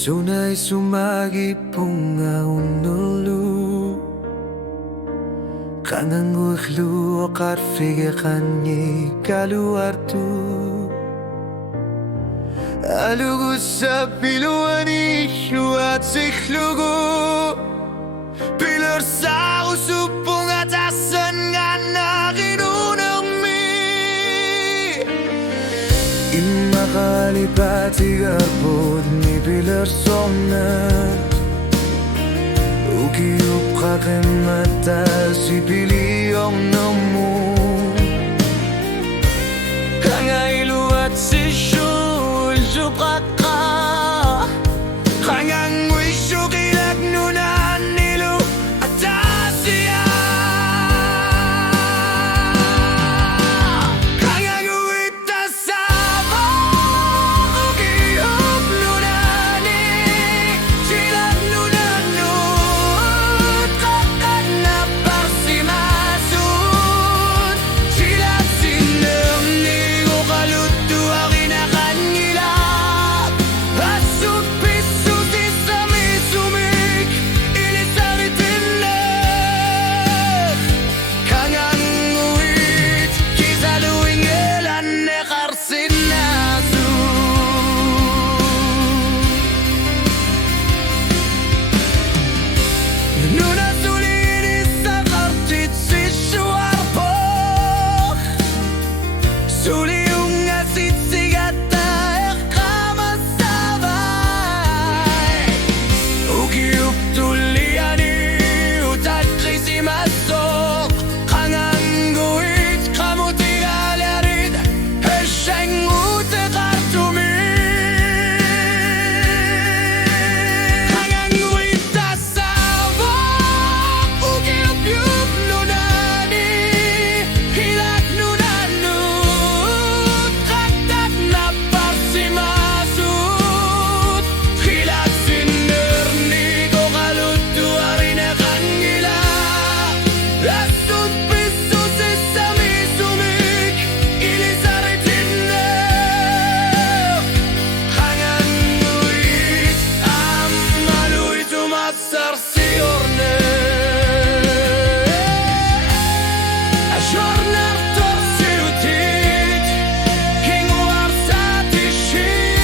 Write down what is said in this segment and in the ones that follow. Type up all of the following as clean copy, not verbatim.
Sunay sumagi punga unulu Kanang ukhlu akar fige kanyi kaluartu Alugu sa piluani shuat sikhlugu Pilar sa usupong atasan nga nakinunang mi Imakalipati garbod ni pilar somna Ukiup kakemata si piliyong namu Kangailuat si shul sukaka Kangang wisyo kilagnunan nilu at Asia Kangang uwita sama Ukiup lunani Silagnunan nut Kakat na parsimasun Silag sinang ni ko kaluto akin na kanilap Asut piso si sami sumik Ilisaritin na Kangang uwit Kisaluing elan ne karsin nasu Nuna sulini sa kartit si shuarpo Suli yung asit sigata ekamasabay Ukiup tuliani utat krisimasok Kangang guit kamuti alarid Hesheng ute kartumin Kangang guit tasabak Ukiup yup nunani Hilak nunanut Katat na parsimasut Hilak siner ni ko kaluto arin na kanila Asut piso si sami sumik Ilisaritin na Kangang uwit Amaluy tumatsar si orne Ashornar torsi utit King war sa tishit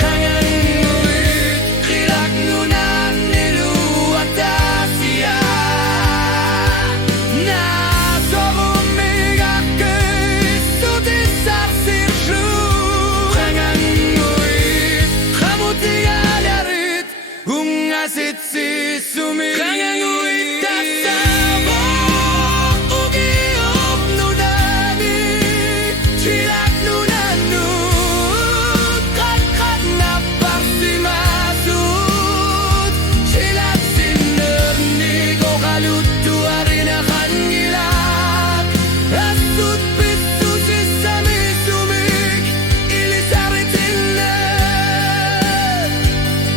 Kangang uwit Kilak nunan nilu at Asia Na sorumigak sutisar sirshu Kangang uwit Kamuti alarit Ungasit si sumi Kangang uwit tasabok Ukiup nunani Silak nunanut Kakat na parsimasut Silak siner ni ko kaluto arin na kanilak Asut piso si sami sumik Ilisaritin na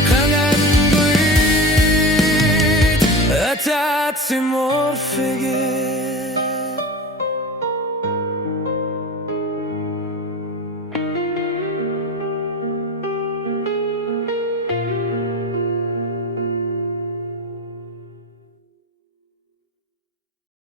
Kangang guit Atat si morfige